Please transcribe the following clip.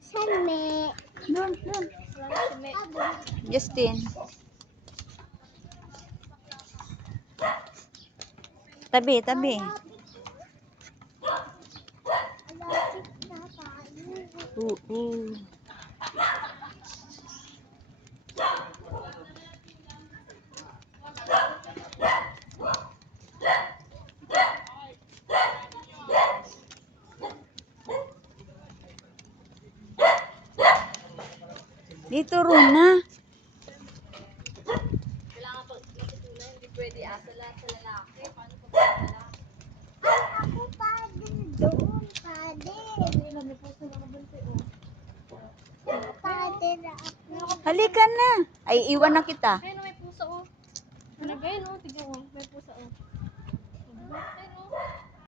Saan Doon. Justin. Tabi. Malapit na tayo. Oo. Dito, Rona. Kailangan pag matutunan, hindi pwede asa lahat sa lalaki. Paano pag lalaki? Ay, ako paddle doon. Paddle. May puso na kabunti, oh. Paddle ako. Halika na. Ay, iwan na kita. Ayun, may puso, oh. Ano ba yun, oh?